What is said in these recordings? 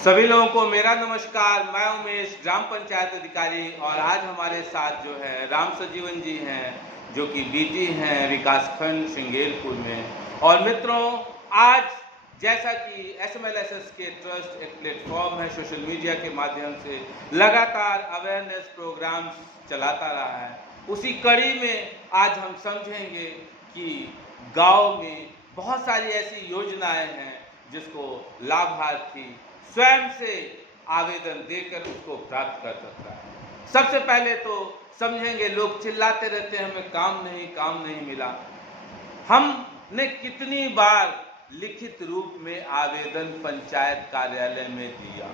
सभी लोगों को मेरा नमस्कार। मैं उमेश, ग्राम पंचायत अधिकारी, और आज हमारे साथ जो है राम सजीवन जी हैं, जो कि बीटी हैं विकासखंड श्रृंगेरपुर में। और मित्रों, आज जैसा कि SMLSS के ट्रस्ट एक प्लेटफॉर्म है, सोशल मीडिया के माध्यम से लगातार अवेयरनेस प्रोग्राम्स चलाता रहा है, उसी कड़ी में आज हम समझेंगे कि गांव में बहुत सारी ऐसी योजनाएं हैं जिसको लाभार्थी स्वयं से आवेदन देकर उसको प्राप्त कर सकता है। सबसे पहले तो समझेंगे, लोग चिल्लाते रहते हैं हमें काम नहीं मिला। हमने कितनी बार लिखित रूप में आवेदन पंचायत कार्यालय में दिया,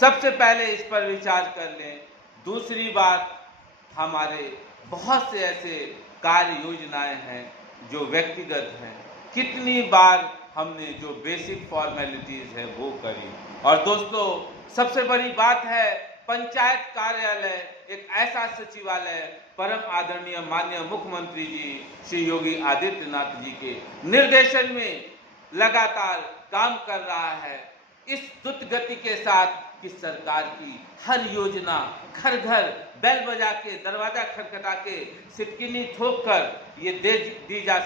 सबसे पहले इस पर विचार कर लें। दूसरी बात, हमारे बहुत से ऐसे कार्य योजनाएं हैं जो व्यक्तिगत हैं, कितनी बार हमने जो बेसिक फॉर्मेलिटीज है वो करी। और दोस्तों, सबसे बड़ी बात है, पंचायत कार्यालय एक ऐसा सचिवालय परम आदरणीय माननीय मुख्यमंत्री जी श्री योगी आदित्यनाथ जी के निर्देशन में लगातार काम कर रहा है, इस द्रुत गति के साथ कि सरकार की हर योजना घर घर बेल बजा के, दरवाजा खटखटा के, सिटकिनी ठोक कर ये दी जा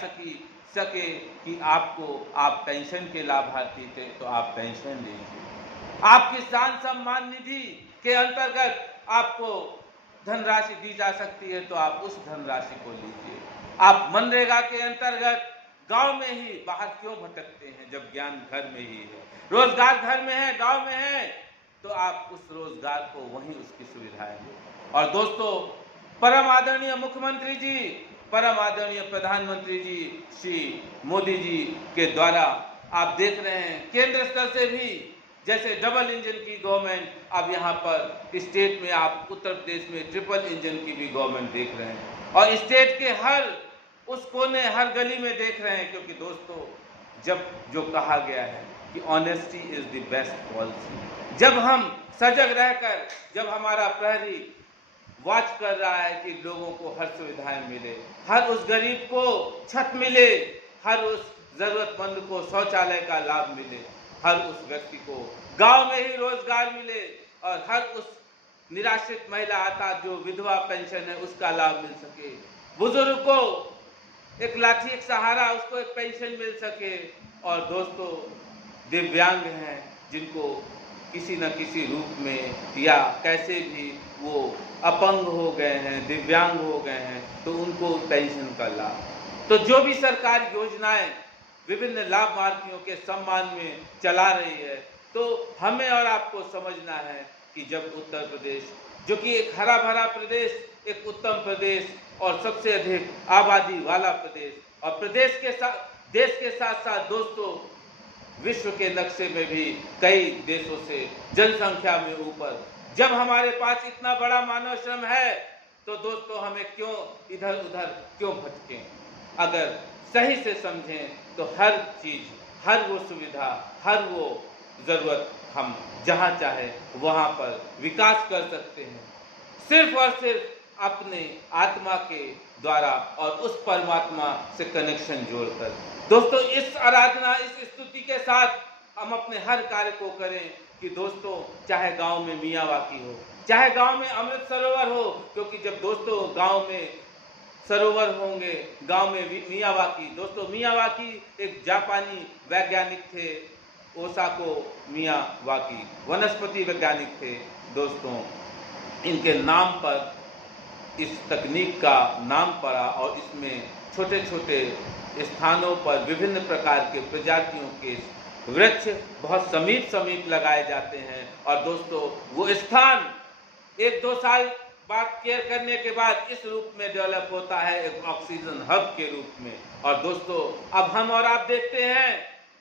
सके कि आप पेंशन के लाभार्थी थे तो आप पेंशन लीजिए, आप किसान सम्मान निधि के अंतर्गत आपको धनराशि दी जा सकती है तो आप उस धनराशि को लीजिए, आप मनरेगा के अंतर्गत गांव में ही, बाहर क्यों भटकते हैं जब ज्ञान घर में ही है, रोजगार घर में है, गांव में है, तो आप उस रोजगार को वहीं उसकी सुविधाएं दें। और दोस्तों, परम आदरणीय मुख्यमंत्री जी, परम आदरणीय प्रधानमंत्री जी श्री मोदी जी के द्वारा आप देख रहे हैं, केंद्र स्तर से भी जैसे डबल इंजन की गवर्नमेंट, अब यहाँ पर स्टेट में, आप उत्तर प्रदेश में ट्रिपल इंजन की भी गवर्नमेंट देख रहे हैं, और स्टेट के हर उस कोने, हर गली में देख रहे हैं। क्योंकि दोस्तों, जब जो कहा गया है कि honesty is the best policy, जब हम सजग रहकर, जब हमारा प्रहरी वॉच कर रहा है कि लोगों को हर सुविधाएं मिले, हर उस गरीब को छत मिले, हर उस जरूरतमंद को शौचालय का लाभ मिले, हर उस व्यक्ति को गांव में ही रोजगार मिले, और हर उस निराश्रित महिला आता जो विधवा पेंशन है उसका लाभ मिल सके, बुजुर्ग को एक लाठी एक सहारा, उसको एक पेंशन मिल सके। और दोस्तों, दिव्यांग हैं जिनको किसी न किसी रूप में या कैसे भी वो अपंग हो गए हैं, दिव्यांग हो गए हैं, तो उनको पेंशन का लाभ। तो जो भी सरकार योजनाएं विभिन्न लाभार्थियों के सम्मान में चला रही है, तो हमें और आपको समझना है कि जब उत्तर प्रदेश, जो कि एक हरा भरा प्रदेश, एक उत्तम प्रदेश और सबसे अधिक आबादी वाला प्रदेश, और प्रदेश के साथ, देश के साथ साथ दोस्तों, विश्व के नक्शे में भी कई देशों से जनसंख्या में ऊपर, जब हमारे पास इतना बड़ा मानव श्रम है, तो दोस्तों हमें क्यों इधर उधर क्यों भटकें। अगर सही से समझें तो हर चीज, हर वो सुविधा, हर वो जरूरत हम जहाँ चाहे वहाँ पर विकास कर सकते हैं, सिर्फ और सिर्फ अपने आत्मा के द्वारा और उस परमात्मा से कनेक्शन जोड़कर। दोस्तों, इस आराधना, इस स्तुति के साथ हम अपने हर कार्य को करें कि दोस्तों, चाहे गांव में मियावाकी हो, चाहे गांव में अमृत सरोवर हो, क्योंकि जब दोस्तों गांव में सरोवर होंगे, गांव में मियावाकी, दोस्तों मियावाकी एक जापानी वैज्ञानिक थे, ओसाको मियावाकी वनस्पति वैज्ञानिक थे। दोस्तों, इनके नाम पर इस तकनीक का नाम पड़ा, और इसमें छोटे छोटे स्थानों पर विभिन्न प्रकार के प्रजातियों के वृक्ष बहुत समीप लगाए जाते हैं। और दोस्तों, वो स्थान 1-2 साल बाद केयर करने के बाद इस रूप में डेवलप होता है, एक ऑक्सीजन हब के रूप में। और दोस्तों, अब हम और आप देखते हैं,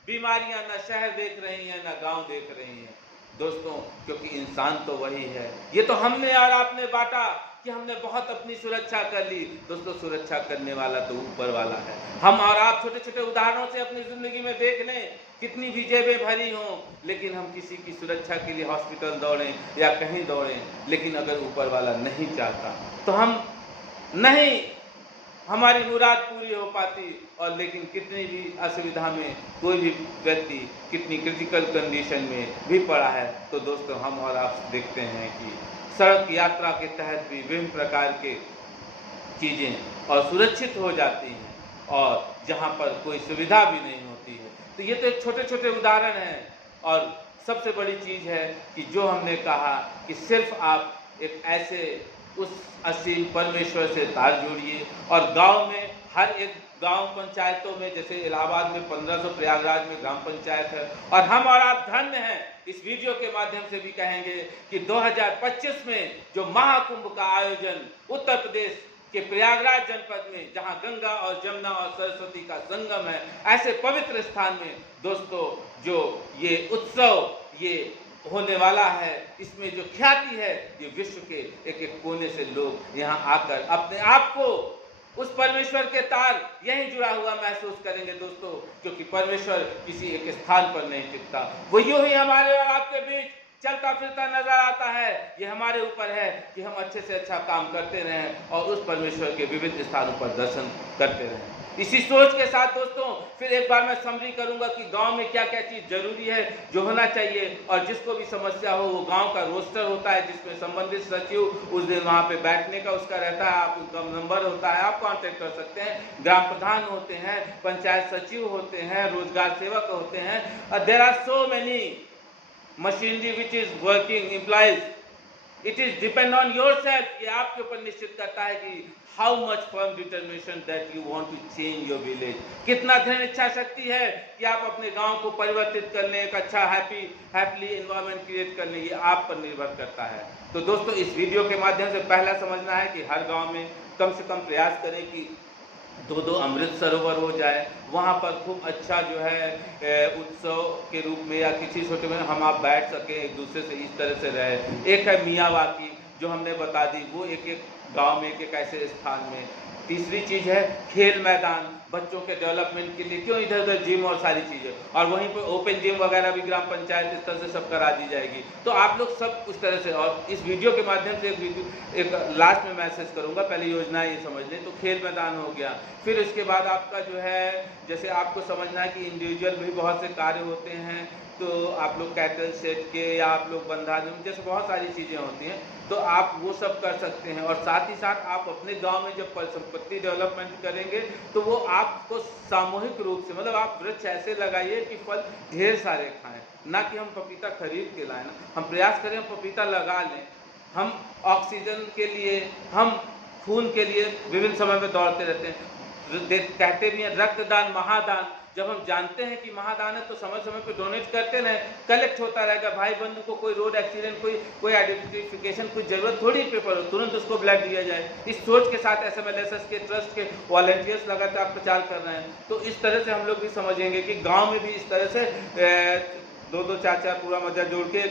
बीमारियां न शहर देख रही हैं, न गांव देख रही हैं दोस्तों, क्योंकि इंसान तो वही है। ये तो हमने और आपने बांटा कि हमने बहुत अपनी सुरक्षा कर ली। दोस्तों, सुरक्षा करने वाला तो ऊपर वाला है। हम और आप छोटे छोटे उदाहरणों से अपनी जिंदगी में देख लें, कितनी भी जेबें भरी हों, लेकिन हम किसी की सुरक्षा के लिए हॉस्पिटल दौड़ें या कहीं दौड़ें, लेकिन अगर ऊपर वाला नहीं चाहता तो हम नहीं हमारी मुराद पूरी हो पाती। और लेकिन कितनी भी असुविधा में कोई भी व्यक्ति कितनी क्रिटिकल कंडीशन में भी पड़ा है, तो दोस्तों हम और आप देखते हैं कि सड़क यात्रा के तहत भी विभिन्न प्रकार के चीज़ें और सुरक्षित हो जाती हैं, और जहाँ पर कोई सुविधा भी नहीं होती है। तो ये तो एक छोटे छोटे उदाहरण हैं। और सबसे बड़ी चीज़ है कि जो हमने कहा कि सिर्फ आप एक ऐसे उस असीम परमेश्वर से तार जोड़िए, और गांव में हर एक गांव पंचायतों में, जैसे इलाहाबाद में 1500, प्रयागराज में ग्राम पंचायत है, और हम और आप धन्य हैं। इस वीडियो के माध्यम से भी कहेंगे कि 2025 में जो महाकुंभ का आयोजन उत्तर प्रदेश के प्रयागराज जनपद में, जहां गंगा और जमुना और सरस्वती का संगम है, ऐसे पवित्र स्थान में दोस्तों जो ये उत्सव ये होने वाला है, इसमें जो ख्याति है, ये विश्व के एक एक कोने से लोग यहाँ आकर अपने आप को उस परमेश्वर के तार यहीं जुड़ा हुआ महसूस करेंगे दोस्तों, क्योंकि परमेश्वर किसी एक स्थान पर नहीं टिकता, वो यूं ही हमारे और आपके बीच चलता फिरता नजर आता है। ये हमारे ऊपर है कि हम अच्छे से अच्छा काम करते रहें और उस परमेश्वर के विविध स्थानों पर दर्शन करते रहें। इसी सोच के साथ दोस्तों फिर एक बार मैं समरी करूंगा कि गांव में क्या क्या चीज जरूरी है, जो होना चाहिए, और जिसको भी समस्या हो वो गांव का रोस्टर होता है जिसमें संबंधित सचिव उस दिन वहां पे बैठने का उसका रहता है, आप उनका नंबर होता है, आप कांटेक्ट कर सकते हैं। ग्राम प्रधान होते हैं, पंचायत सचिव होते हैं, रोजगार सेवक होते हैं। There are so many machinery which is working employees. It is depend on yourself, ये आपके ऊपर निश्चित करता है कि how much firm determination that you want to change your village, कितना दृढ़ इच्छा शक्ति है कि आप अपने गांव को परिवर्तित करने, एक अच्छा हैप्पीली एनवायरनमेंट क्रिएट करने, ये आप पर निर्भर करता है। तो दोस्तों इस वीडियो के माध्यम से पहला समझना है कि हर गांव में कम से कम प्रयास करें कि 2-2 अमृत सरोवर हो जाए, वहाँ पर खूब अच्छा जो है उत्सव के रूप में या किसी छोटे में हम आप बैठ सकें, एक दूसरे से इस तरह से रहे। एक है मियावाकी जो हमने बता दी, वो एक एक गांव में एक एक ऐसे स्थान में। तीसरी चीज़ है खेल मैदान, बच्चों के डेवलपमेंट के लिए, क्यों इधर उधर जिम और सारी चीज़ें, और वहीं पर ओपन जिम वगैरह भी ग्राम पंचायत इस तरह से सब करा दी जाएगी। तो आप लोग सब उस तरह से, और इस वीडियो के माध्यम से एक लास्ट में मैसेज करूंगा, पहले योजना ये समझ लें। तो खेल मैदान हो गया, फिर इसके बाद आपका जो है जैसे आपको समझना है कि इंडिविजुअल भी बहुत से कार्य होते हैं, तो आप लोग कैटल सेट के या आप लोग बंधा जैसे बहुत सारी चीज़ें होती हैं, तो आप वो सब कर सकते हैं। और साथ ही साथ आप अपने गांव में जब संपत्ति डेवलपमेंट करेंगे तो वो आपको सामूहिक रूप से, मतलब आप वृक्ष ऐसे लगाइए कि फल ढेर सारे खाएं, ना कि हम पपीता खरीद के लाएं। हम प्रयास करें हम पपीता लगा लें। हम ऑक्सीजन के लिए, हम खून के लिए विभिन्न समय में दौड़ते रहते हैं, कहते भी हैं रक्तदान महादान। जब हम जानते हैं कि महादान है तो समय समय पर डोनेट करते रहें, कलेक्ट होता रहेगा। भाई बंधु को कोई रोड एक्सीडेंट, कोई आइडेंटिफिकेशन, कोई जरूरत थोड़ी पेपर हो, तुरंत उसको ब्लड दिया जाए। इस सोच के साथ SMLSS के ट्रस्ट के वॉलंटियर्स लगातार प्रचार कर रहे हैं। तो इस तरह से हम लोग भी समझेंगे कि गाँव में भी इस तरह से 2-2 4-4 पूरा मजा जोड़ के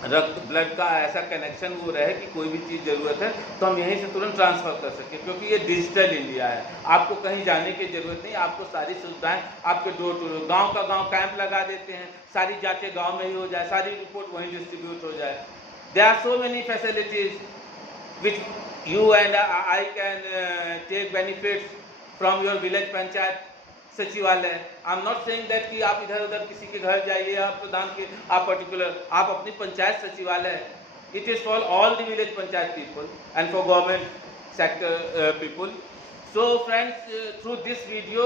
रक्त ब्लड का ऐसा कनेक्शन वो रहे कि कोई भी चीज़ ज़रूरत है तो हम यहीं से तुरंत ट्रांसफ़र कर सकें, क्योंकि ये डिजिटल इंडिया है। आपको कहीं जाने की ज़रूरत नहीं, आपको सारी सुविधाएं आपके डोर टू डोर, गांव का गांव कैंप लगा देते हैं, सारी जांचें गांव में ही हो जाए, सारी रिपोर्ट वहीं डिस्ट्रीब्यूट हो जाए। There are so many facilities which you and I can take benefits from your village panchayat सचिवालय। I am not saying that कि आप इधर उधर किसी के घर जाइए, आप प्रधान के, आप पर्टिकुलर, आप अपनी पंचायत सचिवालय, it is for all the village panchayat people and for government sector people. So friends, through this video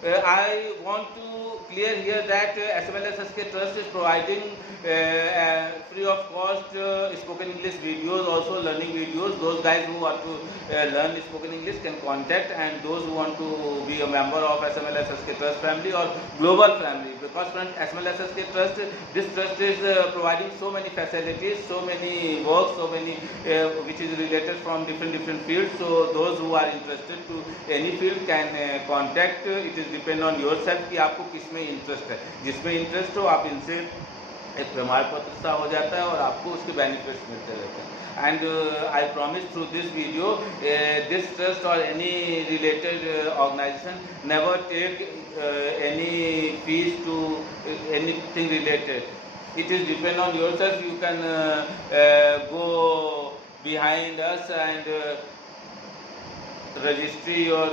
I want to clear here that SMLSSK Trust is providing free of cost spoken English videos, also learning videos. Those guys who want to learn spoken English can contact, and those who want to be a member of SMLSSK Trust family or global family, because friends SMLSSK Trust, this trust is providing so many facilities, so many work, so many which is related from different fields. So those who are interested to any field can contact. It is depend on yourself कि आपको किस में interest है, जिसमें interest हो आप इनसे एक प्रमाण पत्र सा हो जाता है और आपको उसके बेनिफिट्स मिलते रहते हैं। And I promise through this video this trust और any related organisation never take any fees to anything related. It is depend on yourself. You can go behind us and registry और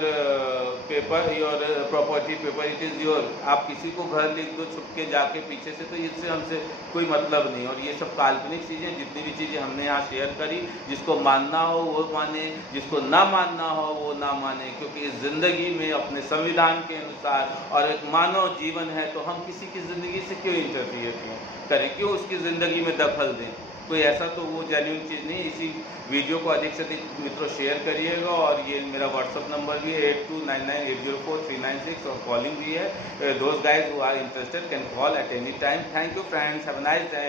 paper your property paper it is your. आप किसी को घर लिख दो छुप के जाके पीछे से, तो इससे हमसे कोई मतलब नहीं। और ये सब काल्पनिक चीज़ें, जितनी भी चीज़ें हमने यहाँ शेयर करी, जिसको मानना हो वो माने, जिसको ना मानना हो वो ना माने, क्योंकि इस ज़िंदगी में अपने संविधान के अनुसार और एक मानव जीवन है, तो हम किसी की ज़िंदगी से क्यों इंटरफियर करें, क्यों उसकी ज़िंदगी में दखल दें। कोई ऐसा तो वो जेन्युइन चीज़ नहीं। इसी वीडियो को अधिक से अधिक मित्रों शेयर करिएगा। और ये मेरा व्हाट्सअप नंबर भी है 8299804396 और कॉलिंग भी है। दोस्त guys who are interested can call at any time. Thank you friends, have a nice day.